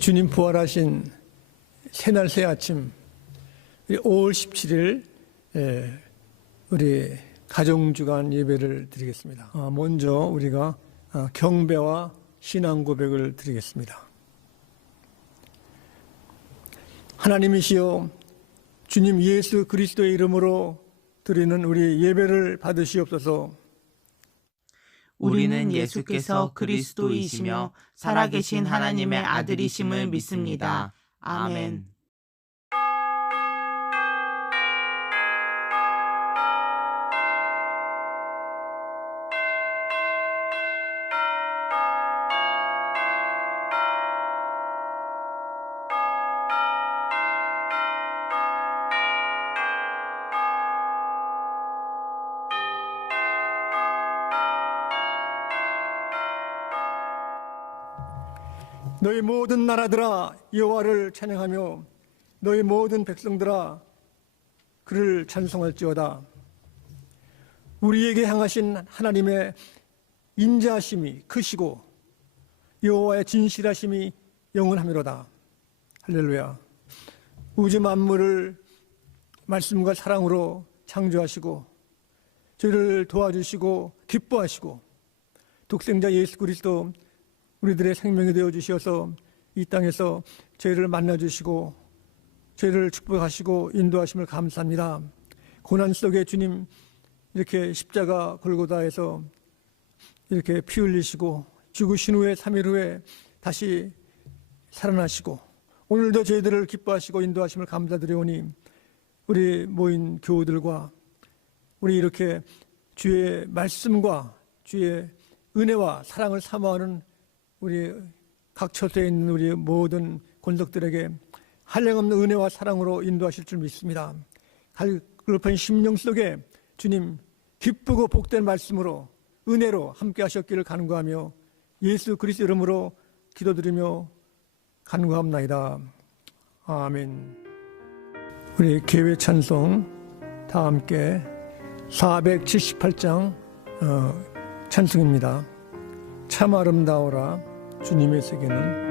우리 주님 부활하신 새날 새 아침 5월 17일 우리 가정주간 예배를 드리겠습니다. 먼저 우리가 경배와 신앙 고백을 드리겠습니다. 하나님이시여, 주님 예수 그리스도의 이름으로 드리는 우리 예배를 받으시옵소서. 우리는 예수께서 그리스도이시며 살아계신 하나님의 아들이심을 믿습니다. 아멘. 너희 모든 나라들아 여호와를 찬양하며 너희 모든 백성들아 그를 찬송할지어다. 우리에게 향하신 하나님의 인자하심이 크시고 여호와의 진실하심이 영원하미로다. 할렐루야. 우주 만물을 말씀과 사랑으로 창조하시고 저희를 도와주시고 기뻐하시고 독생자 예수 그리스도 우리들의 생명이 되어주셔서 이 땅에서 저희를 만나주시고 저희를 축복하시고 인도하심을 감사합니다. 고난 속에 주님 이렇게 십자가 골고다에서 이렇게 피 흘리시고 죽으신 후에 3일 후에 다시 살아나시고 오늘도 저희들을 기뻐하시고 인도하심을 감사드리오니 우리 모인 교우들과 우리 이렇게 주의 말씀과 주의 은혜와 사랑을 사모하는 우리 각 처소에 있는 우리 모든 권속들에게 한량없는 은혜와 사랑으로 인도하실 줄 믿습니다. 갈급한 심령 속에 주님 기쁘고 복된 말씀으로 은혜로 함께 하셨기를 간구하며 예수 그리스도 이름으로 기도드리며 간구합나이다. 아멘. 우리 교회 찬송 다 함께 478장 찬송입니다. 참 아름다워라 주님의 세계는.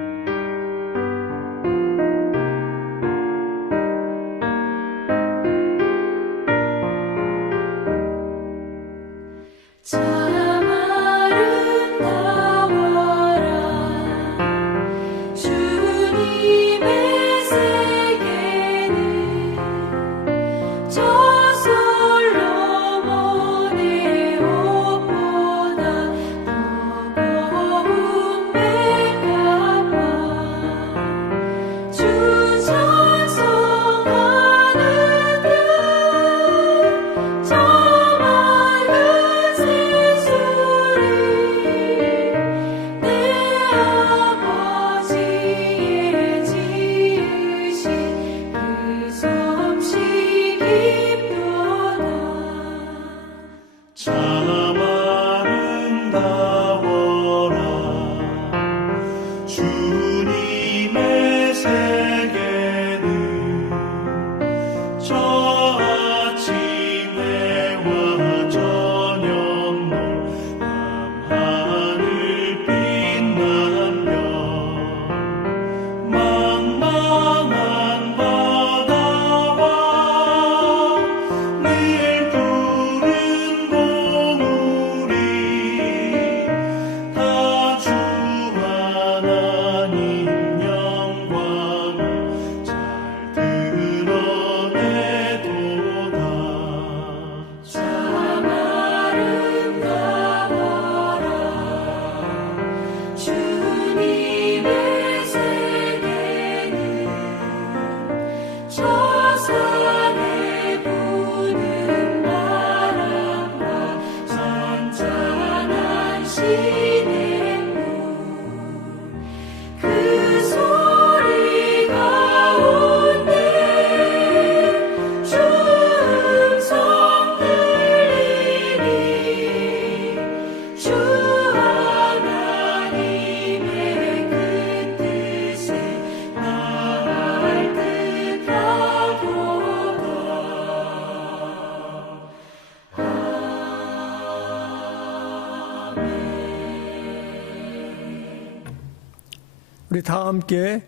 우리 다 함께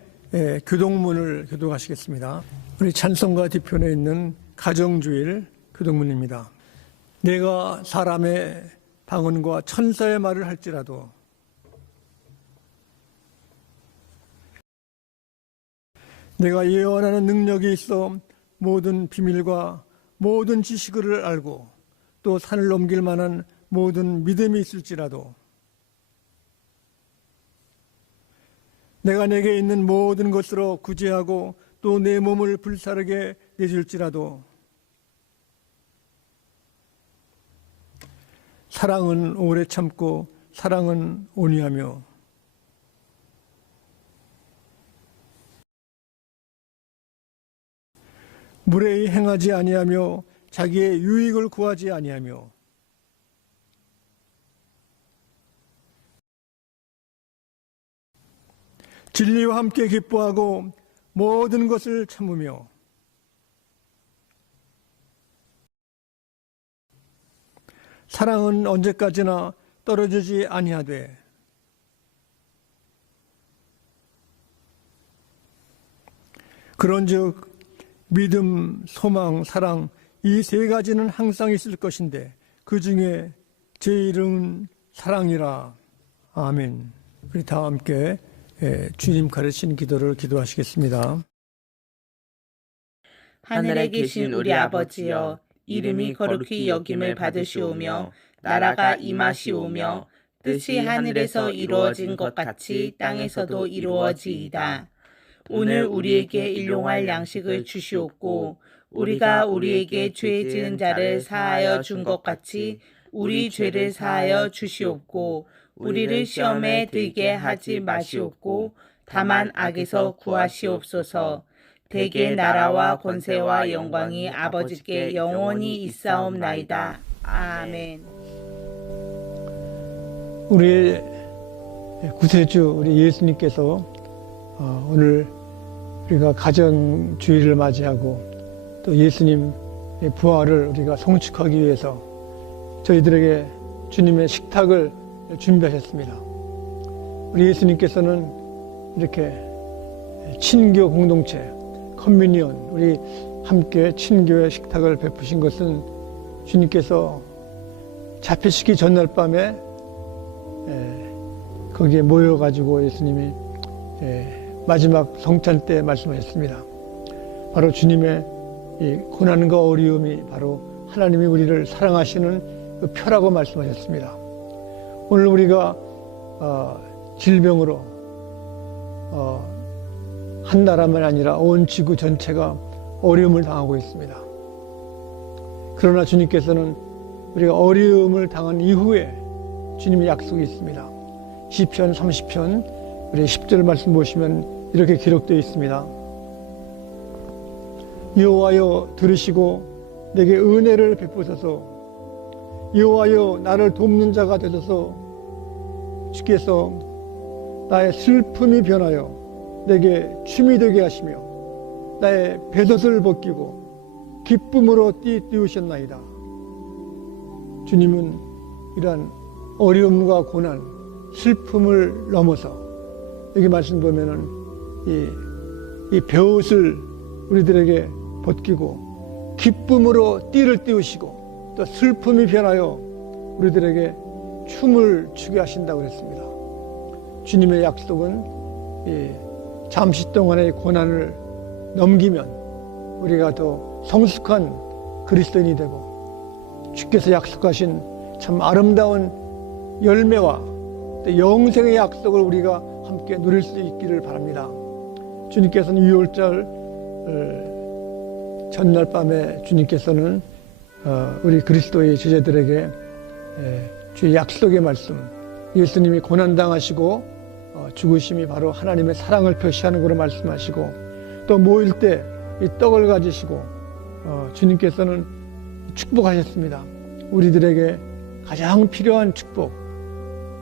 교동문을 교독하시겠습니다. 우리 찬송가 뒤편에 있는 가정주일 교동문입니다. 내가 사람의 방언과 천사의 말을 할지라도 내가 예언하는 능력이 있어 모든 비밀과 모든 지식을 알고 또 산을 넘길 만한 모든 믿음이 있을지라도 내가 내게 있는 모든 것으로 구제하고 또 내 몸을 불사르게 내줄지라도 사랑은 오래 참고 사랑은 온유하며 무례히 행하지 아니하며 자기의 유익을 구하지 아니하며 진리와 함께 기뻐하고 모든 것을 참으며 사랑은 언제까지나 떨어지지 아니하되 그런즉 믿음, 소망, 사랑 이 세 가지는 항상 있을 것인데 그 중에 제일은 사랑이라. 아멘. 우리 다 함께 주님 가르친 기도를 기도하시겠습니다. 하늘에 계신 우리 아버지여, 이름이 거룩히 여김을 받으시오며 나라가 임하시오며 뜻이 하늘에서 이루어진 것 같이 땅에서도 이루어지이다. 오늘 우리에게 일용할 양식을 주시옵고 우리가 우리에게 죄 지은 자를 사하여 준 것 같이 우리 죄를 사하여 주시옵고 우리를 시험에 들게 하지 마시옵고 다만 악에서 구하시옵소서. 대개 나라와 권세와 영광이 아버지께 영원히 있사옵나이다. 아멘. 우리 구세주 우리 예수님께서 오늘 우리가 가정주의를 맞이하고 또 예수님의 부활을 우리가 송축하기 위해서 저희들에게 주님의 식탁을 준비하셨습니다. 우리 예수님께서는 이렇게 친교 공동체, 커뮤니언, 우리 함께 친교의 식탁을 베푸신 것은 주님께서 잡히시기 전날 밤에 거기에 모여가지고 예수님이 마지막 성찬 때 말씀하셨습니다. 바로 주님의 이 고난과 어려움이 바로 하나님이 우리를 사랑하시는 그 표라고 말씀하셨습니다. 오늘 우리가 질병으로 한 나라만 아니라 온 지구 전체가 어려움을 당하고 있습니다. 그러나 주님께서는 우리가 어려움을 당한 이후에 주님의 약속이 있습니다. 시편 30편 우리 10절 말씀 보시면 이렇게 기록되어 있습니다. 여호와여 들으시고 내게 은혜를 베푸소서. 여호와여 나를 돕는 자가 되소서. 주께서 나의 슬픔이 변하여 내게 춤이 되게 하시며 나의 배옷을 벗기고 기쁨으로 띄우셨나이다. 주님은 이러한 어려움과 고난, 슬픔을 넘어서 여기 말씀 보면은 이 배옷을 우리들에게 벗기고 기쁨으로 띠를 띄우시고 또 슬픔이 변하여 우리들에게 춤을 추게 하신다고 그랬습니다. 주님의 약속은 잠시 동안의 고난을 넘기면 우리가 더 성숙한 그리스도인이 되고 주께서 약속하신 참 아름다운 열매와 또 영생의 약속을 우리가 함께 누릴 수 있기를 바랍니다. 주님께서는 유월절 전날 밤에 주님께서는 우리 그리스도의 제자들에게 주의 약속의 말씀, 예수님이 고난당하시고 죽으심이 바로 하나님의 사랑을 표시하는 것으로 말씀하시고 또 모일 때 이 떡을 가지시고 주님께서는 축복하셨습니다. 우리들에게 가장 필요한 축복,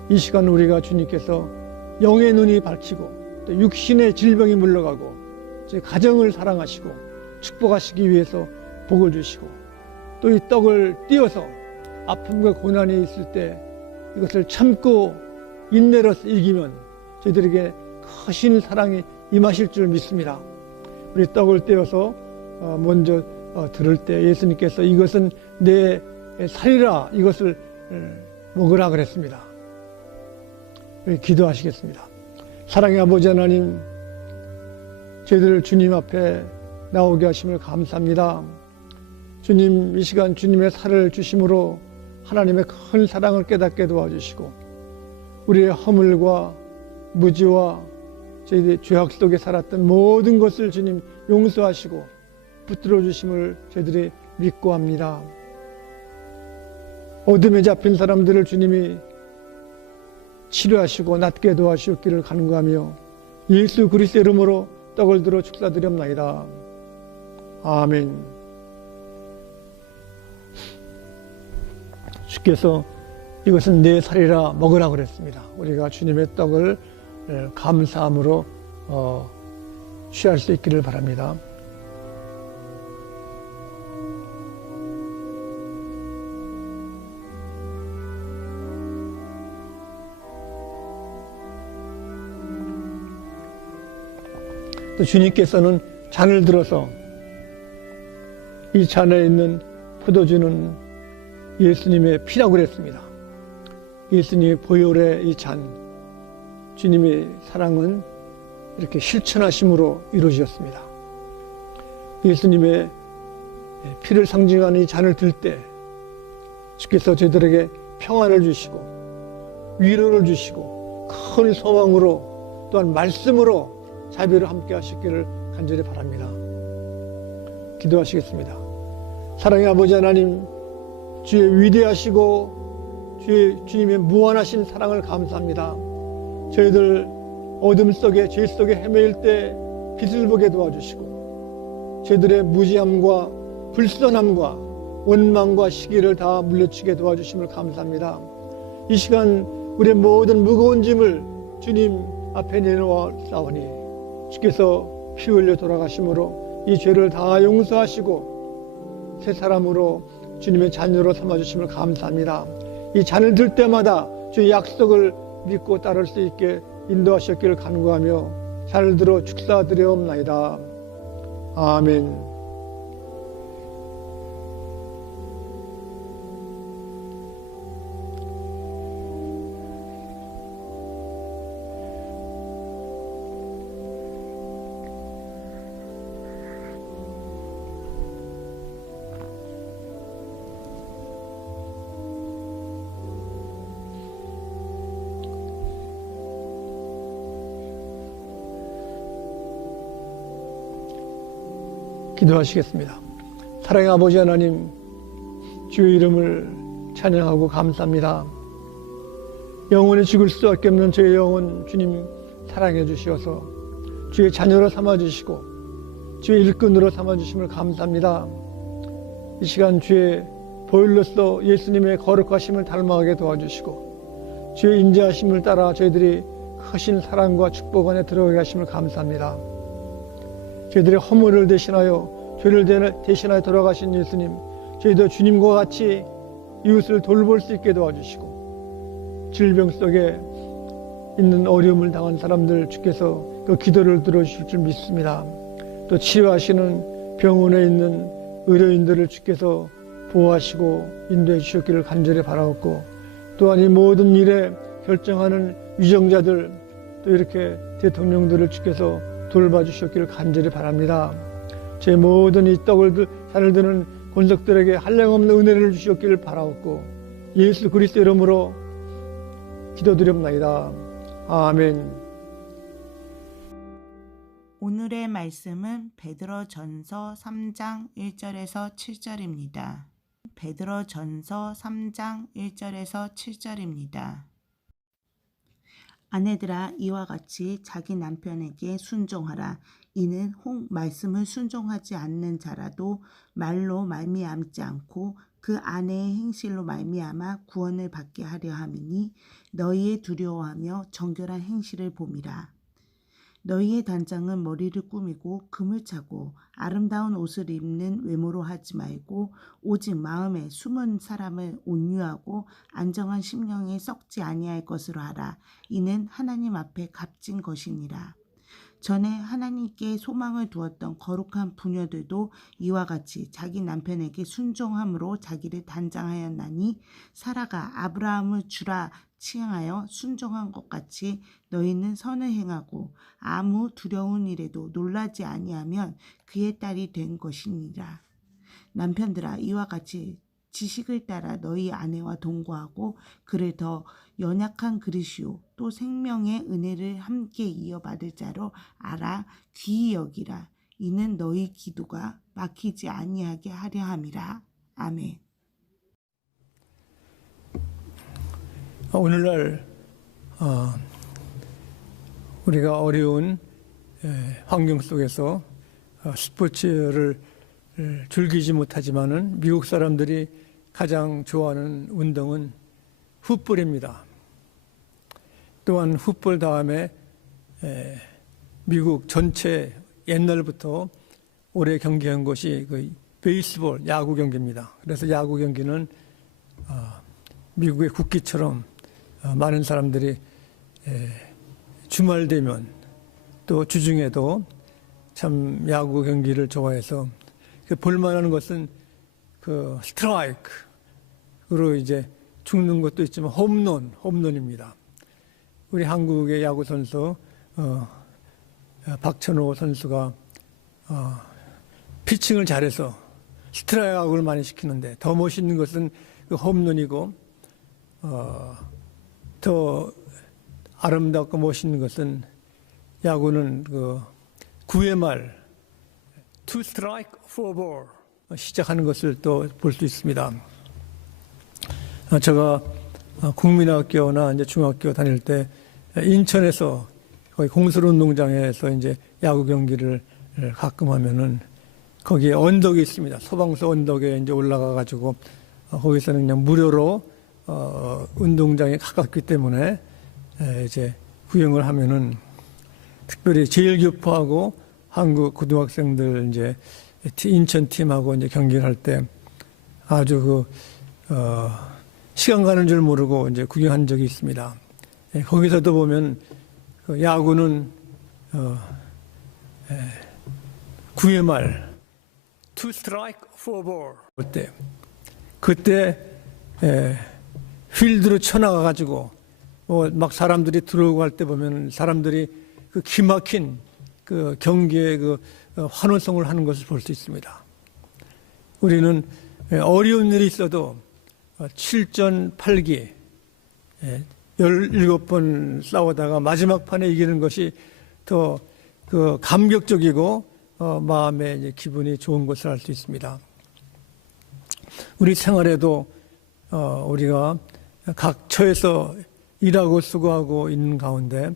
이 시간 우리가 주님께서 영의 눈이 밝히고 또 육신의 질병이 물러가고 가정을 사랑하시고 축복하시기 위해서 복을 주시고 또 이 떡을 띄어서 아픔과 고난이 있을 때 이것을 참고 인내로서 이기면 저희들에게 크신 사랑이 임하실 줄 믿습니다. 우리 떡을 떼어서 먼저 들을 때 예수님께서 이것은 내 살이라 이것을 먹으라 그랬습니다. 우리 기도하시겠습니다. 사랑의 아버지 하나님, 저희들 주님 앞에 나오게 하심을 감사합니다. 주님, 이 시간 주님의 살을 주심으로 하나님의 큰 사랑을 깨닫게 도와주시고 우리의 허물과 무지와 저희들이 죄악 속에 살았던 모든 것을 주님 용서하시고 붙들어 주심을 저희들이 믿고 합니다. 어둠에 잡힌 사람들을 주님이 치료하시고 낫게 도와주시기를 간구하며 예수 그리스도의 이름으로 떡을 들어 축사드렸나이다. 아멘. 주께서 이것은 내 살이라 먹으라 그랬습니다. 우리가 주님의 떡을 감사함으로 취할 수 있기를 바랍니다. 또 주님께서는 잔을 들어서 이 잔에 있는 포도주는 예수님의 피라고 그랬습니다. 예수님의 보혈의 이 잔, 주님의 사랑은 이렇게 실천하심으로 이루어졌습니다. 예수님의 피를 상징하는 이 잔을 들 때 주께서 저희들에게 평안을 주시고 위로를 주시고 큰 소망으로 또한 말씀으로 자비를 함께 하시기를 간절히 바랍니다. 기도하시겠습니다. 사랑의 아버지 하나님, 주의 위대하시고 주님의 무한하신 사랑을 감사합니다. 저희들 어둠 속에 죄 속에 헤매일 때 빛을 보게 도와주시고 저희들의 무지함과 불선함과 원망과 시기를 다 물리치게 도와주심을 감사합니다. 이 시간 우리의 모든 무거운 짐을 주님 앞에 내놓아 싸우니 주께서 피 흘려 돌아가심으로 이 죄를 다 용서하시고 새 사람으로 주님의 자녀로 삼아주심을 감사합니다. 이 잔을 들 때마다 주의 약속을 믿고 따를 수 있게 인도하셨기를 간구하며 잔을 들어 축사드려옵나이다. 아멘. 기도하시겠습니다. 사랑의 아버지 하나님, 주의 이름을 찬양하고 감사합니다. 영원히 죽을 수밖에 없는 저의 영혼 주님 사랑해 주시어서 주의 자녀로 삼아주시고 주의 일꾼으로 삼아주심을 감사합니다. 이 시간 주의 보혈로서 예수님의 거룩하심을 닮아가게 도와주시고 주의 인자하심을 따라 저희들이 크신 사랑과 축복 안에 들어가게 하심을 감사합니다. 저희들의 허물을 대신하여 죄를 대신하여 돌아가신 예수님, 저희도 주님과 같이 이웃을 돌볼 수 있게 도와주시고 질병 속에 있는 어려움을 당한 사람들 주께서 그 기도를 들어주실 줄 믿습니다. 또 치료하시는 병원에 있는 의료인들을 주께서 보호하시고 인도해 주셨기를 간절히 바라옵고 또한 이 모든 일에 결정하는 위정자들 또 이렇게 대통령들을 주께서 돌봐주셨기를 간절히 바랍니다. 제 모든 이 떡을 잔을 드는 권석들에게 한량없는 은혜를 주셨기를 바라옵고 예수 그리스도 이름으로 기도드립나이다. 아멘. 오늘의 말씀은 베드로전서 3장 1절에서 7절입니다. 베드로전서 3장 1절에서 7절입니다. 아내들아 이와 같이 자기 남편에게 순종하라. 이는 혹 말씀을 순종하지 않는 자라도 말로 말미암지 않고 그 아내의 행실로 말미암아 구원을 받게 하려 함이니 너희의 두려워하며 정결한 행실을 봄이라. 너희의 단장은 머리를 꾸미고 금을 차고 아름다운 옷을 입는 외모로 하지 말고 오직 마음에 숨은 사람을 온유하고 안정한 심령에 썩지 아니할 것으로 하라. 이는 하나님 앞에 값진 것이니라. 전에 하나님께 소망을 두었던 거룩한 부녀들도 이와 같이 자기 남편에게 순종함으로 자기를 단장하였나니 사라가 아브라함을 주라 칭하여 순종한 것 같이 너희는 선을 행하고 아무 두려운 일에도 놀라지 아니하면 그의 딸이 된 것이니라. 남편들아, 이와 같이 지식을 따라 너희 아내와 동거하고 그를 더 연약한 그릇이요 또 생명의 은혜를 함께 이어받을 자로 알아 귀히 여기라. 이는 너희 기도가 막히지 아니하게 하려 함이라. 아멘. 오늘날 우리가 어려운 환경 속에서 스포츠를 즐기지 못하지만은 미국 사람들이 가장 좋아하는 운동은 풋볼입니다. 또한 풋볼 다음에 미국 전체 옛날부터 오래 경기한 것이 그 베이스볼, 야구 경기입니다. 그래서 야구 경기는 미국의 국기처럼 많은 사람들이 주말 되면 또 주중에도 참 야구 경기를 좋아해서 볼만한 것은 그 스트라이크로 이제 죽는 것도 있지만 홈런입니다. 우리 한국의 야구 선수 박찬호 선수가 피칭을 잘해서 스트라이크를 많이 시키는데 더 멋있는 것은 그 홈런이고 더 아름답고 멋있는 것은 야구는 그 9회 말 2 strike 4 ball 시작하는 것을 또 볼 수 있습니다. 제가 국민학교나 이제 중학교 다닐 때 인천에서 거기 공설운동장에서 이제 야구 경기를 가끔 하면은 거기에 언덕이 있습니다. 소방서 언덕에 이제 올라가 가지고 거기서는 그냥 무료로 운동장에 가깝기 때문에 이제 구경을 하면은 특별히 제일교포하고 한국 고등학생들 이제 인천 팀하고 이제 경기를 할 때 아주 시간 가는 줄 모르고 이제 구경한 적이 있습니다. 거기서도 보면 그 야구는 9회 말 2 strike 4 ball 그때 필드로 쳐나가 가지고 막 사람들이 들어오고 할 때 보면 사람들이 그 기막힌 그 경기의 그 환호성을 하는 것을 볼 수 있습니다. 우리는 어려운 일이 있어도 7전 8기 17번 싸우다가 마지막 판에 이기는 것이 더 그 감격적이고 마음의 이제 기분이 좋은 것을 알 수 있습니다. 우리 생활에도 우리가 각 처에서 일하고 수고하고 있는 가운데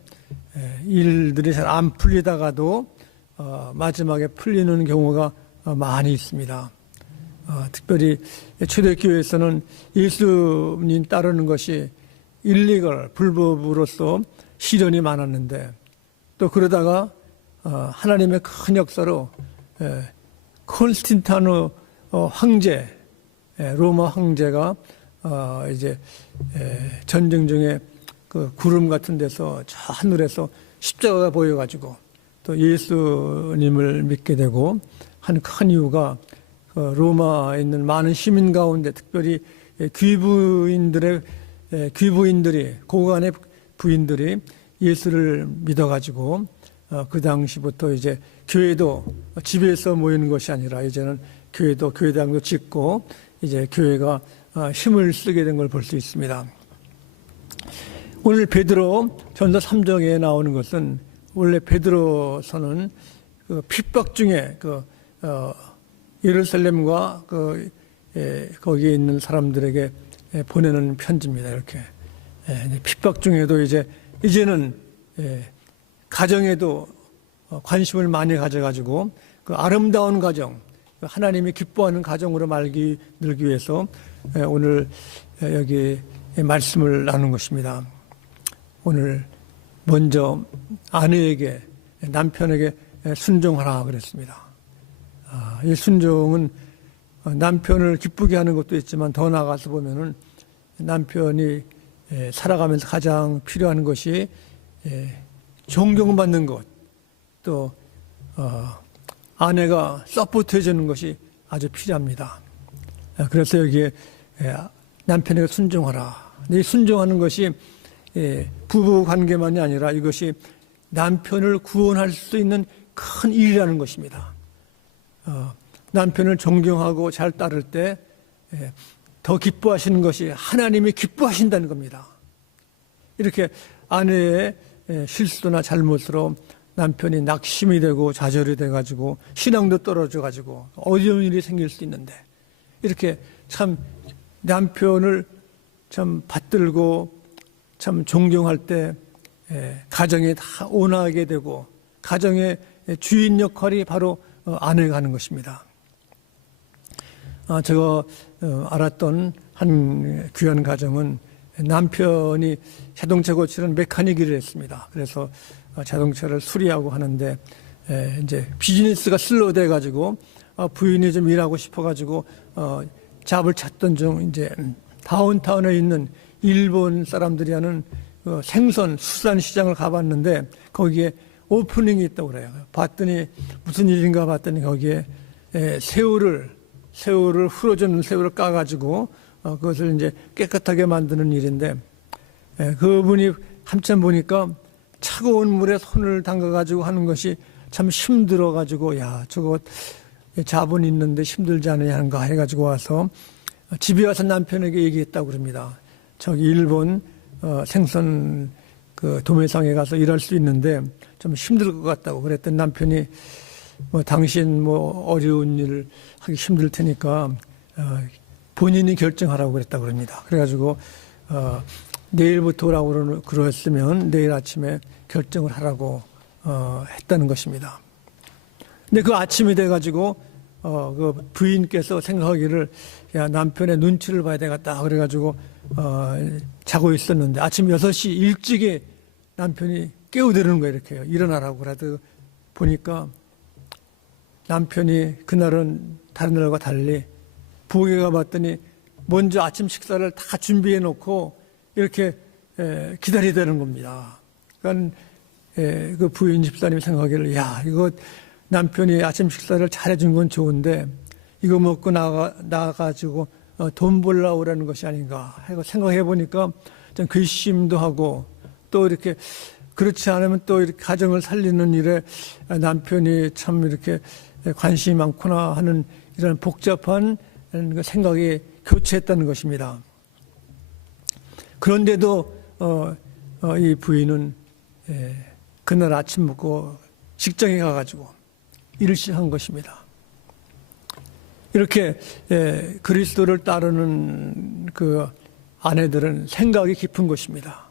일들이 잘 안 풀리다가도 마지막에 풀리는 경우가 많이 있습니다. 특별히 초대교회에서는 예수님 따르는 것이 일리걸, 불법으로서 시련이 많았는데 또 그러다가 하나님의 큰 역사로 콘스탄티노 황제, 로마 황제가 이제 전쟁 중에 그 구름 같은 데서 저 하늘에서 십자가가 보여가지고 또 예수님을 믿게 되고 한 큰 이유가 로마에 있는 많은 시민 가운데 특별히 귀부인들이 고관의 부인들이 예수를 믿어가지고 그 당시부터 이제 교회도 집에서 모이는 것이 아니라 이제는 교회도 교회당도 짓고 이제 교회가 힘을 쓰게 된 걸 볼 수 있습니다. 오늘 베드로 전서 3장에 나오는 것은 원래 베드로서는 그 핍박 중에 예루살렘과 거기에 있는 사람들에게 보내는 편지입니다. 이렇게 핍박 중에도 이제는 가정에도 관심을 많이 가져가지고 그 아름다운 가정, 하나님이 기뻐하는 가정으로 늘기 위해서 오늘 여기 말씀을 나눈 것입니다. 오늘 먼저 아내에게, 남편에게 순종하라 그랬습니다. 이 순종은 남편을 기쁘게 하는 것도 있지만 더 나아가서 보면은 남편이 살아가면서 가장 필요한 것이 존경받는 것, 또 아내가 서포트해 주는 것이 아주 필요합니다. 그래서 여기에 남편에게 순종하라. 이 순종하는 것이 부부 관계만이 아니라 이것이 남편을 구원할 수 있는 큰 일이라는 것입니다. 남편을 존경하고 잘 따를 때 더 기뻐하시는 것이 하나님이 기뻐하신다는 겁니다. 이렇게 아내의 실수나 잘못으로 남편이 낙심이 되고 좌절이 돼가지고 신앙도 떨어져가지고 어려운 일이 생길 수 있는데 이렇게 참 남편을 참 받들고 참 존경할 때 가정이 다 온화하게 되고 가정의 주인 역할이 바로 아내가 하는 것입니다. 제가 알았던 한 귀한 가정은 남편이 자동차 고치는 메카닉 일을 했습니다. 그래서 자동차를 수리하고 하는데 이제 비즈니스가 슬로우 돼가지고 부인이 좀 일하고 싶어가지고 잡을 찾던 중 이제 다운타운에 있는 일본 사람들이 하는 생선 수산 시장을 가봤는데 거기에 오프닝이 있다고 그래요. 봤더니 무슨 일인가 봤더니 거기에 새우를 풀어주는 새우를 까가지고 그것을 이제 깨끗하게 만드는 일인데 그분이 한참 보니까 차가운 물에 손을 담가가지고 하는 것이 참 힘들어가지고 야 저거 자본 있는데 힘들지 않으냐는가 해가지고 와서 집에 와서 남편에게 얘기했다고 그럽니다. 저기 일본 생선 그 도매상에 가서 일할 수 있는데 좀 힘들 것 같다고 그랬더니 남편이 당신 어려운 일을 하기 힘들 테니까 본인이 결정하라고 그랬다고 그럽니다. 그래가지고 내일부터 오라고 그랬으면 내일 아침에 결정을 하라고 했다는 것입니다. 근데 그 아침이 돼가지고 그 부인께서 생각하기를 야 남편의 눈치를 봐야 되겠다 그래가지고 자고 있었는데 아침 6시 일찍에 남편이 깨우드는 거예요. 이렇게요. 일어나라고 그래도 보니까 남편이 그날은 다른 날과 달리 부엌에 가봤더니 먼저 아침 식사를 다 준비해 놓고 이렇게 기다리다는 겁니다. 그러니까 그 부인 집사님이 생각하기를 야 이거 남편이 아침 식사를 잘해준 건 좋은데 이거 먹고 나가가지고 돈 벌러 오라는 것이 아닌가 하고 생각해 보니까 좀 괘씸도 하고 또 이렇게 그렇지 않으면 또 이렇게 가정을 살리는 일에 남편이 참 이렇게 관심이 많구나 하는 이런 복잡한 생각이 교체했다는 것입니다. 그런데도 이 부인은 그날 아침 먹고 직장에 가가지고 일을 시작한 것입니다. 이렇게 그리스도를 따르는 그 아내들은 생각이 깊은 것입니다.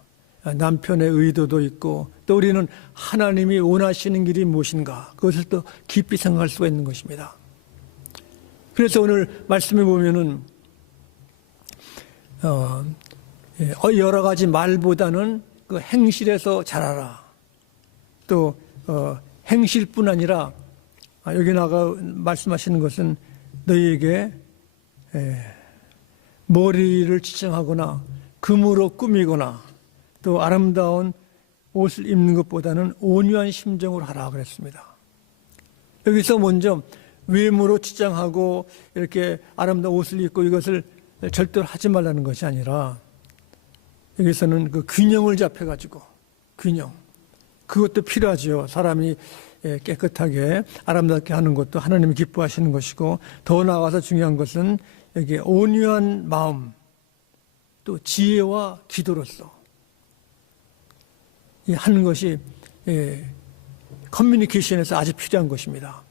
남편의 의도도 있고 또 우리는 하나님이 원하시는 길이 무엇인가 그것을 또 깊이 생각할 수가 있는 것입니다. 그래서 오늘 말씀에 보면은 여러 가지 말보다는 그 행실에서 자라라. 또 행실뿐 아니라 여기 말씀하시는 것은 너희에게 머리를 지정하거나 금으로 꾸미거나 또 아름다운 옷을 입는 것보다는 온유한 심정으로 하라 그랬습니다. 여기서 먼저 외모로 치장하고 이렇게 아름다운 옷을 입고 이것을 절대로 하지 말라는 것이 아니라 여기서는 그 균형을 잡혀가지고 균형 그것도 필요하죠. 사람이 깨끗하게 아름답게 하는 것도 하나님이 기뻐하시는 것이고 더 나아가서 중요한 것은 여기 온유한 마음 또 지혜와 기도로서 하는 것이 커뮤니케이션에서 아주 필요한 것입니다.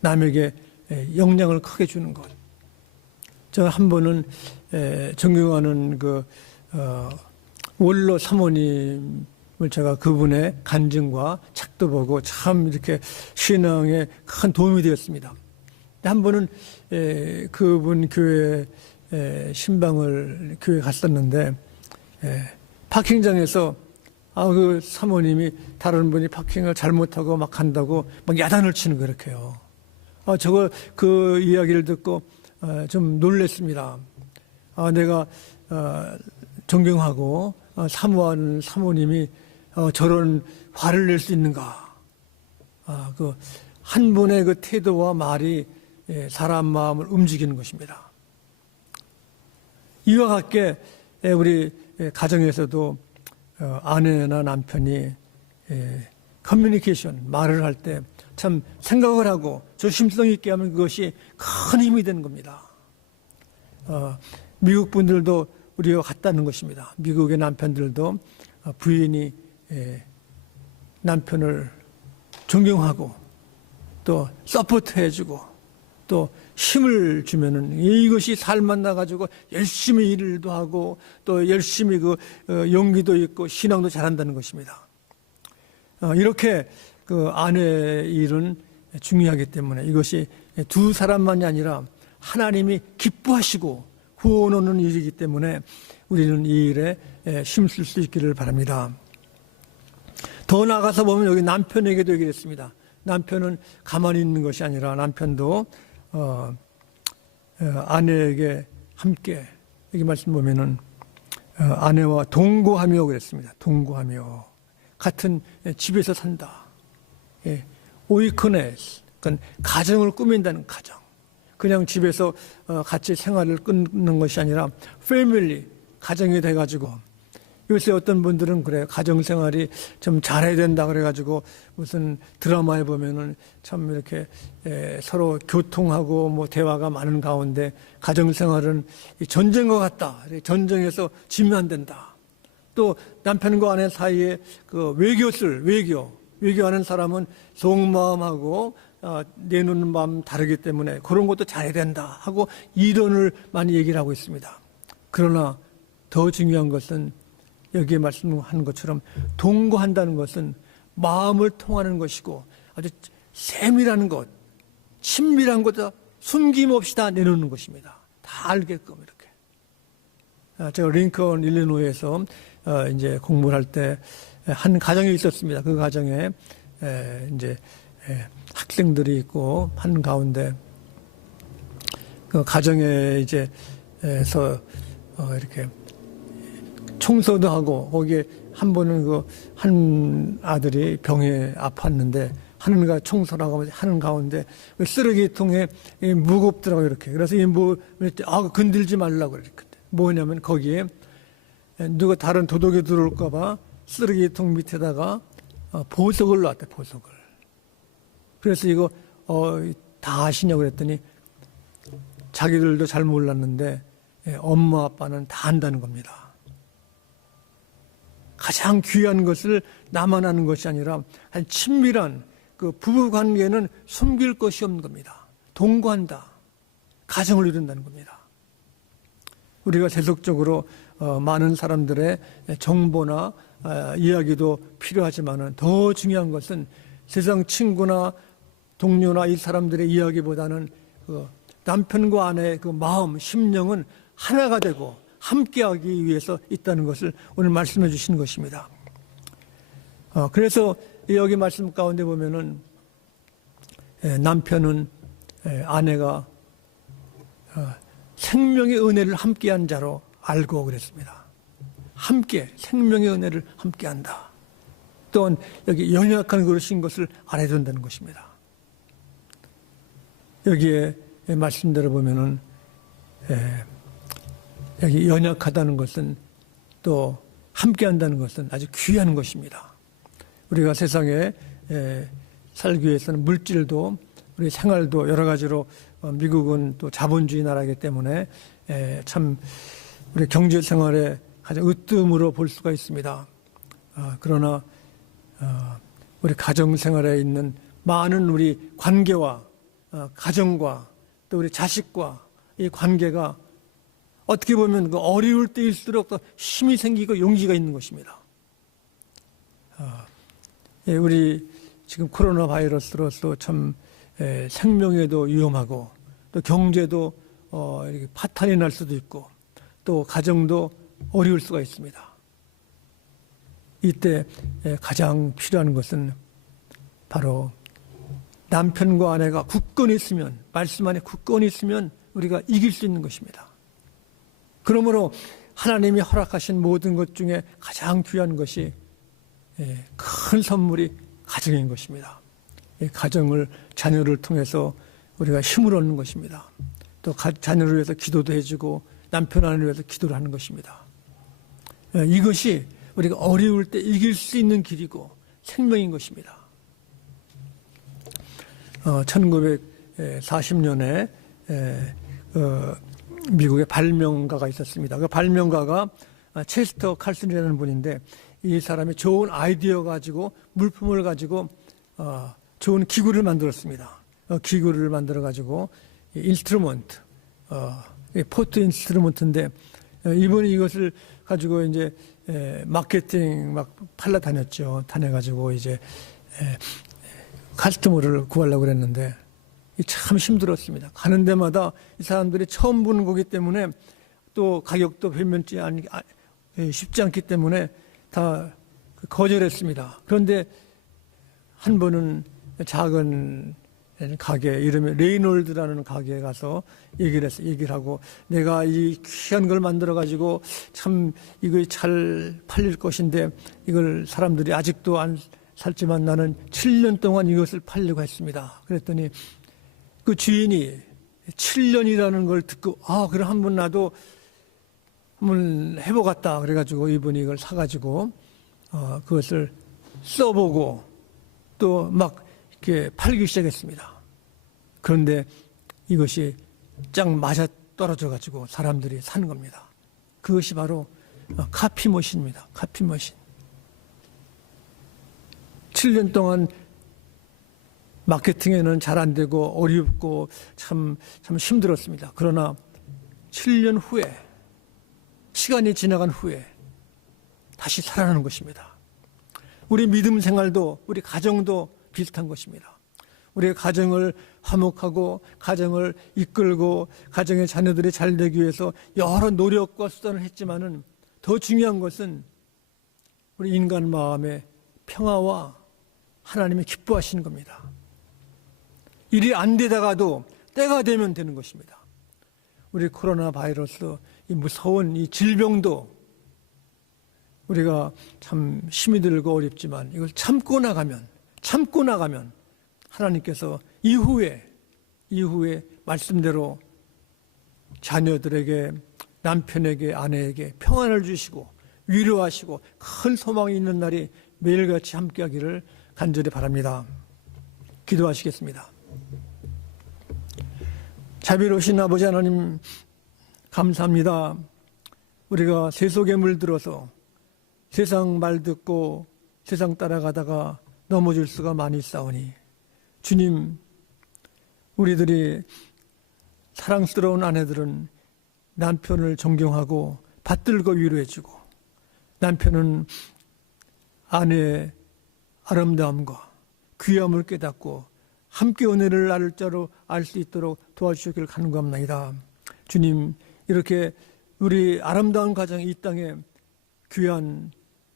남에게 영향을 크게 주는 것. 저 한 번은 존경하는 그 원로 사모님을 제가 그분의 간증과 책도 보고 참 이렇게 신앙에 큰 도움이 되었습니다. 한 번은 그분 교회 신방을 교회 갔었는데 파킹장에서 그 사모님이 다른 분이 파킹을 잘못하고 막 한다고 막 야단을 치는 거 이렇게요. 그 이야기를 듣고 좀 놀랐습니다. 내가 존경하고 사모하는 사모님이 저런 화를 낼 수 있는가. 그 한 분의 그 태도와 말이 사람 마음을 움직이는 것입니다. 이와 같게 우리 가정에서도 아내나 남편이 커뮤니케이션, 말을 할 때 참 생각을 하고 조심성 있게 하면 그것이 큰 힘이 되는 겁니다. 미국 분들도 우리와 같다는 것입니다. 미국의 남편들도 부인이 남편을 존경하고 또 서포트 해주고 또 힘을 주면은 이것이 삶만 나가지고 열심히 일도 하고 또 열심히 그 용기도 있고 신앙도 잘한다는 것입니다. 이렇게 그 아내의 일은 중요하기 때문에 이것이 두 사람만이 아니라 하나님이 기뻐하시고 구원 오는 일이기 때문에 우리는 이 일에 힘쓸 수 있기를 바랍니다. 더 나아가서 보면 여기 남편에게도 얘기했습니다. 남편은 가만히 있는 것이 아니라 남편도 아내에게 함께 여기 말씀 보면은 아내와 동거하며 그랬습니다. 동거하며 같은 집에서 산다. 오이코네스, 그러니까 가정을 꾸민다는 가정. 그냥 집에서 같이 생활을 끊는 것이 아니라 패밀리, 가정이 돼가지고 요새 어떤 분들은 그래요. 가정생활이 좀 잘해야 된다 그래가지고 무슨 드라마에 보면은 참 이렇게 서로 교통하고 뭐 대화가 많은 가운데 가정생활은 전쟁과 같다. 전쟁에서 지면 안 된다. 또 남편과 아내 사이에 그 외교하는 사람은 속마음하고 내놓는 마음 다르기 때문에 그런 것도 잘해야 된다 하고 이론을 많이 얘기를 하고 있습니다. 그러나 더 중요한 것은 여기에 말씀하는 것처럼 동거한다는 것은 마음을 통하는 것이고 아주 세밀한 것, 친밀한 것도 숨김없이 다 내놓는 것입니다. 다 알게끔 이렇게. 제가 링컨 일리노이에서 이제 공부를 할 때 한 가정이 있었습니다. 그 가정에 이제 학생들이 있고 한 가운데 그 가정에 이제서 이렇게 청소도 하고 거기에 한 번은 그 한 아들이 병에 아팠는데 하는가 청소라고 하는 가운데 그 쓰레기통에 무겁더라고 이렇게. 그래서 건들지 말라고 이렇게. 뭐냐면 거기에 누가 다른 도둑이 들어올까봐 쓰레기통 밑에다가 보석을 놨대, 보석을. 그래서 이거 다 아시냐고 그랬더니 자기들도 잘 몰랐는데 엄마 아빠는 다 안다는 겁니다. 가장 귀한 것을 나만 아는 것이 아니라 한 친밀한 그 부부 관계는 숨길 것이 없는 겁니다. 동거한다. 가정을 이룬다는 겁니다. 우리가 세속적으로 많은 사람들의 정보나 이야기도 필요하지만은 더 중요한 것은 세상 친구나 동료나 이 사람들의 이야기보다는 그 남편과 아내의 그 마음, 심령은 하나가 되고 함께하기 위해서 있다는 것을 오늘 말씀해 주시는 것입니다. 그래서 여기 말씀 가운데 보면은 남편은 아내가 생명의 은혜를 함께한 자로 알고 그랬습니다. 함께 생명의 은혜를 함께한다. 또한 여기 연약한 그릇인 것을 알아야 된다는 것입니다. 여기에 말씀대로 보면은 여기 연약하다는 것은 또 함께한다는 것은 아주 귀한 것입니다. 우리가 세상에 살기 위해서는 물질도 우리 생활도 여러 가지로 미국은 또 자본주의 나라이기 때문에 참 우리 경제 생활에 가장 으뜸으로 볼 수가 있습니다. 그러나 우리 가정 생활에 있는 많은 우리 관계와 가정과 또 우리 자식과 이 관계가 어떻게 보면 그 어려울 때일수록 더 힘이 생기고 용기가 있는 것입니다. 우리 지금 코로나 바이러스로서 참 생명에도 위험하고 또 경제도 이렇게 파탄이 날 수도 있고 또 가정도 어려울 수가 있습니다. 이때 가장 필요한 것은 바로 남편과 아내가 굳건히 있으면, 말씀 안에 굳건히 있으면 우리가 이길 수 있는 것입니다. 그러므로 하나님이 허락하신 모든 것 중에 가장 귀한 것이 큰 선물이 가정인 것입니다. 이 가정을, 자녀를 통해서 우리가 힘을 얻는 것입니다. 또 자녀를 위해서 기도도 해주고 남편을 위해서 기도를 하는 것입니다. 이것이 우리가 어려울 때 이길 수 있는 길이고 생명인 것입니다. 1940년에 미국의 발명가가 있었습니다. 그 발명가가 체스터 칼슨이라는 분인데, 이 사람이 좋은 아이디어 가지고 물품을 가지고 좋은 기구를 만들었습니다. 기구를 만들어 가지고 인스트루먼트, 포트 인스트루먼트인데, 이분이 이것을 가지고 이제 마케팅 막 팔러 다녔죠. 다녀가지고 이제 카스터머를 구하려고 그랬는데 참 힘들었습니다. 가는 데마다 이 사람들이 처음 보는 거기 때문에, 또 가격도 변변치 쉽지 않기 때문에 다 거절했습니다. 그런데 한 번은 작은 가게, 이름이 레이놀드라는 가게에 가서 얘기를 하고, 내가 이 귀한 걸 만들어 가지고 참 이거 잘 팔릴 것인데 이걸 사람들이 아직도 안 살지만 나는 7년 동안 이것을 팔려고 했습니다. 그랬더니 그 주인이 7년이라는 걸 듣고, 그럼 한번 나도 한번 해보겠다. 그래가지고 이분이 이걸 사가지고 그것을 써보고 또 막 이렇게 팔기 시작했습니다. 그런데 이것이 쫙 맞아 떨어져가지고 사람들이 사는 겁니다. 그것이 바로 카피머신입니다. 카피머신. 7년 동안 마케팅에는 잘 안 되고 어렵고 참 힘들었습니다. 그러나 7년 후에, 시간이 지나간 후에 다시 살아나는 것입니다. 우리 믿음 생활도, 우리 가정도 비슷한 것입니다. 우리의 가정을 화목하고 가정을 이끌고 가정의 자녀들이 잘 되기 위해서 여러 노력과 수단을 했지만은, 더 중요한 것은 우리 인간 마음의 평화와 하나님이 기뻐하시는 겁니다. 일이 안 되다가도 때가 되면 되는 것입니다. 우리 코로나 바이러스, 이 무서운 이 질병도 우리가 참 힘이 들고 어렵지만 이걸 참고 나가면 하나님께서 이후에 말씀대로 자녀들에게, 남편에게, 아내에게 평안을 주시고 위로하시고 큰 소망이 있는 날이 매일같이 함께하기를 간절히 바랍니다. 기도하시겠습니다. 자비로우신 아버지 하나님, 감사합니다. 우리가 세속에 물들어서 세상 말 듣고 세상 따라가다가 넘어질 수가 많이 있사오니, 주님, 우리들이 사랑스러운 아내들은 남편을 존경하고 받들고 위로해주고, 남편은 아내의 아름다움과 귀함을 깨닫고 함께 은혜를 나눌 자로 알 수 있도록 도와주시기를 간구합니다. 주님, 이렇게 우리 아름다운 가정이 이 땅에 귀한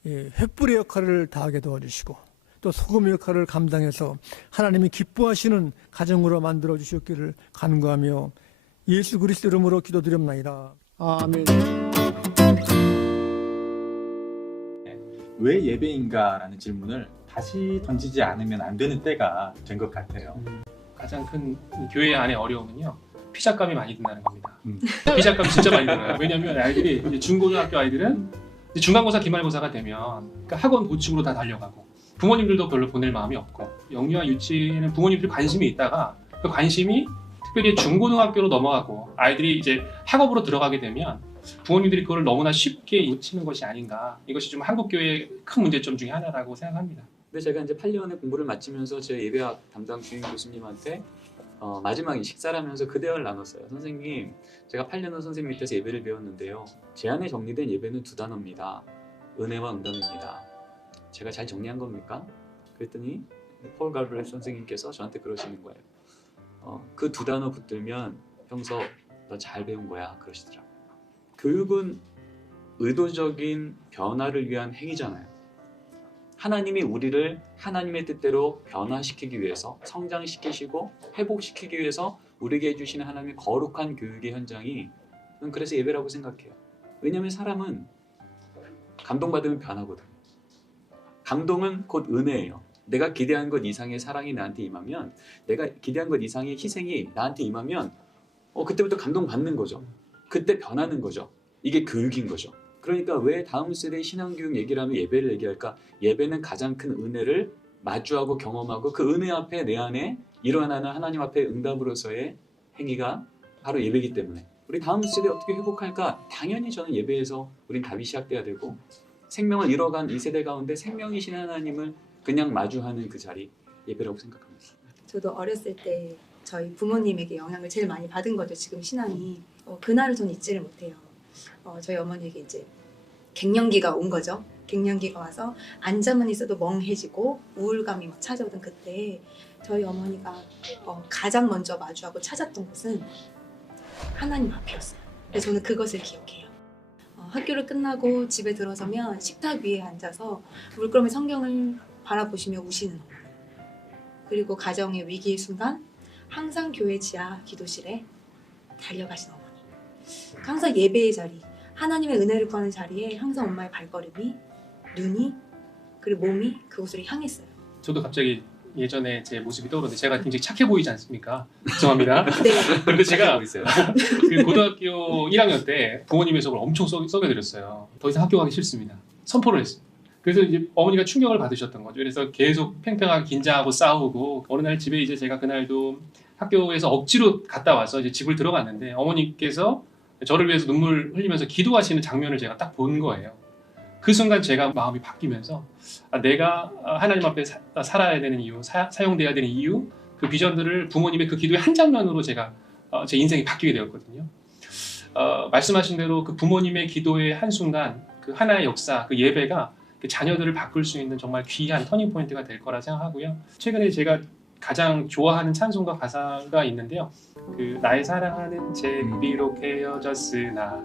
횃불의 역할을 다하게 도와주시고, 또 소금의 역할을 감당해서 하나님이 기뻐하시는 가정으로 만들어 주셨기를 간구하며 예수 그리스도 이름으로 기도드립니다. 아멘. 왜 예배인가라는 질문을 다시 던지지 않으면 안 되는 때가 된 것 같아요. 가장 큰 교회 안의 어려움은요, 피자값이 많이 든다는 겁니다. 피자값이 진짜 많이 들어요. 왜냐하면 아이들이 이제 중고등학교 아이들은 이제 중간고사, 기말고사가 되면 그러니까 학원 보충으로 다 달려가고, 부모님들도 별로 보낼 마음이 없고, 영유아 유치에는 부모님들 관심이 있다가 그 관심이 특별히 중고등학교로 넘어가고 아이들이 이제 학업으로 들어가게 되면 부모님들이 그걸 너무나 쉽게 놓치는 것이 아닌가. 이것이 좀 한국 교회의 큰 문제점 중에 하나라고 생각합니다. 근데 제가 이제 8년의 공부를 마치면서 제 예배학 담당 주임 교수님한테 마지막에 식사를 하면서 그 대화를 나눴어요. 선생님, 제가 8년은 선생님 밑에서 예배를 배웠는데요, 제 안에 정리된 예배는 두 단어입니다. 은혜와 응답입니다. 제가 잘 정리한 겁니까? 그랬더니 폴 갈브렛 선생님께서 저한테 그러시는 거예요. 그 두 단어 붙들면 형서 너 잘 배운 거야, 그러시더라고요. 교육은 의도적인 변화를 위한 행위잖아요. 하나님이 우리를 하나님의 뜻대로 변화시키기 위해서, 성장시키시고 회복시키기 위해서 우리에게 해주시는 하나님의 거룩한 교육의 현장이, 저는 그래서 예배라고 생각해요. 왜냐하면 사람은 감동받으면 변하거든요. 감동은 곧 은혜예요. 내가 기대한 것 이상의 사랑이 나한테 임하면, 내가 기대한 것 이상의 희생이 나한테 임하면 그때부터 감동받는 거죠. 그때 변하는 거죠. 이게 교육인 거죠. 그러니까 왜 다음 세대 신앙교육 얘기를 하면 예배를 얘기할까? 예배는 가장 큰 은혜를 마주하고 경험하고 그 은혜 앞에 내 안에 일어나는 하나님 앞에 응답으로서의 행위가 바로 예배이기 때문에 우리 다음 세대 어떻게 회복할까? 당연히 저는 예배에서 우린 답이 시작돼야 되고 생명을 잃어간 이 세대 가운데 생명이신 하나님을 그냥 마주하는 그 자리 예배라고 생각합니다. 저도 어렸을 때 저희 부모님에게 영향을 제일 많이 받은 거죠. 지금 신앙이 그날을 전 잊지를 못해요. 저희 어머니에게 이제 갱년기가 온 거죠. 갱년기가 와서 앉아만 있어도 멍해지고 우울감이 막 찾아오던 그때 저희 어머니가 가장 먼저 마주하고 찾았던 것은 하나님 앞이었어요. 그래서 저는 그것을 기억해요. 학교를 끝나고 집에 들어서면 식탁 위에 앉아서 물끄러미 성경을 바라보시며 우시는 어머니. 그리고 가정의 위기의 순간 항상 교회 지하 기도실에 달려가신 어머니. 항상 예배의 자리, 하나님의 은혜를 구하는 자리에 항상 엄마의 발걸음이, 눈이, 그리고 몸이 그곳으로 향했어요. 저도 갑자기 예전에 제 모습이 떠오르는데 제가 굉장히 착해 보이지 않습니까? 죄송합니다. 네. 그런데 제가 있어요. 그 고등학교 1학년 때 부모님의 속을 엄청 썩여드렸어요. 더 이상 학교 가기 싫습니다. 선포를 했어요. 그래서 이제 어머니가 충격을 받으셨던 거죠. 그래서 계속 팽팽하게 긴장하고 싸우고 어느 날 집에 이제 제가 그날도 학교에서 억지로 갔다 와서 이제 집을 들어갔는데 어머니께서 저를 위해서 눈물 흘리면서 기도하시는 장면을 제가 딱 본 거예요. 그 순간 제가 마음이 바뀌면서 내가 하나님 앞에 살아야 되는 이유, 사용돼야 되는 이유, 그 비전들을 부모님의 그 기도의 한 장면으로 제가 제 인생이 바뀌게 되었거든요. 말씀하신 대로 그 부모님의 기도의 한순간 그 하나의 역사, 그 예배가 그 자녀들을 바꿀 수 있는 정말 귀한 터닝 포인트가 될 거라 생각하고요. 최근에 제가 가장 좋아하는 찬송가 가사가 있는데요. 그 나의 사랑하는 제 비록 헤어졌으나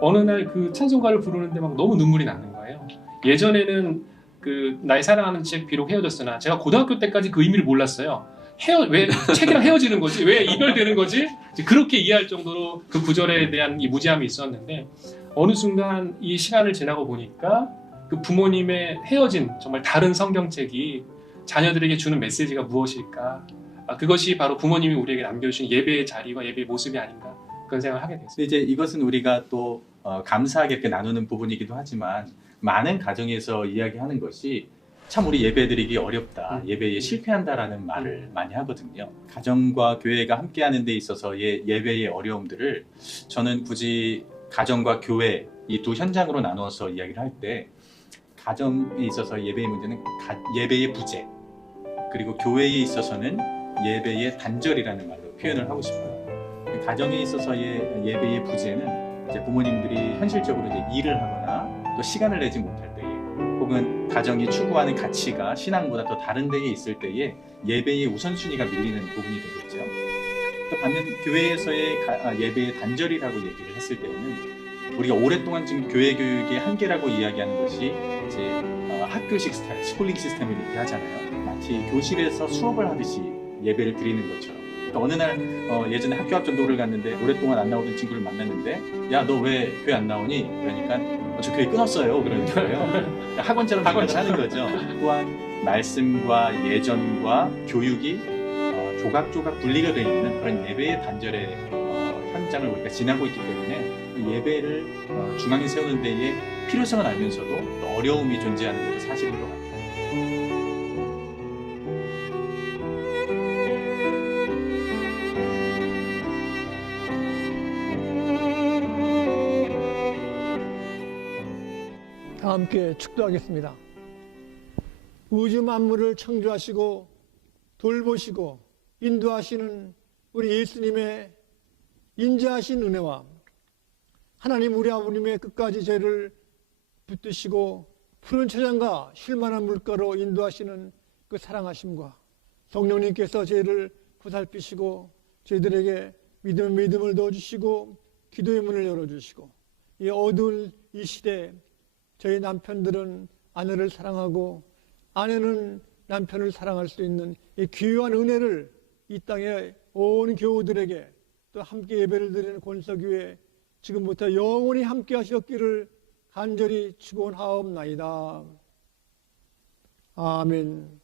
어느 날 그 찬송가를 부르는데 막 너무 눈물이 나는 거예요. 예전에는 그 나의 사랑하는 책 비록 헤어졌으나 제가 고등학교 때까지 그 의미를 몰랐어요. 왜 책이랑 헤어지는 거지? 왜 이별되는 거지? 그렇게 이해할 정도로 그 구절에 대한 이 무지함이 있었는데 어느 순간 이 시간을 지나고 보니까 그 부모님의 헤어진 정말 다른 성경책이 자녀들에게 주는 메시지가 무엇일까? 그것이 바로 부모님이 우리에게 남겨주신 예배의 자리와 예배의 모습이 아닌가 그런 생각을 하게 됐습니다. 근데 이제 이것은 우리가 또 감사하게 이렇게 나누는 부분이기도 하지만 많은 가정에서 이야기하는 것이 참 우리 예배드리기 어렵다, 예배에 실패한다라는 말을 많이 하거든요. 가정과 교회가 함께하는 데 있어서의 예배의 어려움들을 저는 굳이 가정과 교회 이 두 현장으로 나누어서 이야기를 할 때 가정에 있어서 예배의 문제는 예배의 부재, 그리고 교회에 있어서는 예배의 단절이라는 말로 표현을 하고 싶어요. 가정에 있어서의 예배의 부재는 이제 부모님들이 현실적으로 이제 일을 하거나 또 시간을 내지 못할 때에, 혹은 가정이 추구하는 가치가 신앙보다 더 다른 데에 있을 때에 예배의 우선순위가 밀리는 부분이 되겠죠. 또 반면 교회에서의 예배의 단절이라고 얘기를 했을 때는 우리가 오랫동안 지금 교회 교육의 한계라고 이야기하는 것이 이제 학교식 스타일, 스쿨링 시스템을 얘기하잖아요. 마치 교실에서 수업을 하듯이 예배를 드리는 것처럼. 또 어느 날 예전에 학교 앞 전도를 갔는데 오랫동안 안 나오던 친구를 만났는데 야, 너 왜 교회 안 나오니? 그러니까 저 교회 끊었어요. 그러는 거예요. 학원처럼 생각을 하는 거죠. 또한 말씀과 예전과 교육이 조각조각 분리가 되어 있는 그런 예배의 단절의 현장을 우리가 지나고 있기 때문에 예배를 중앙에 세우는 데에 필요성은 알면서도 또 어려움이 존재하는 것도 사실인 것 같아요. 다 함께 축도하겠습니다. 우주 만물을 창조하시고 돌보시고 인도하시는 우리 예수님의 인자하신 은혜와 하나님 우리 아버님의 끝까지 죄를 붙드시고 푸른 초장과 실만한 물가로 인도하시는 그 사랑하심과 성령님께서 죄를 보살피시고 저희들에게 믿음을 넣어주시고 기도의 문을 열어주시고 이 어두운 이 시대에 저희 남편들은 아내를 사랑하고 아내는 남편을 사랑할 수 있는 이 귀한 은혜를 이 땅의 온 교우들에게 또 함께 예배를 드리는 권석교회 지금부터 영원히 함께 하셨기를 간절히 축원하옵나이다. 아멘.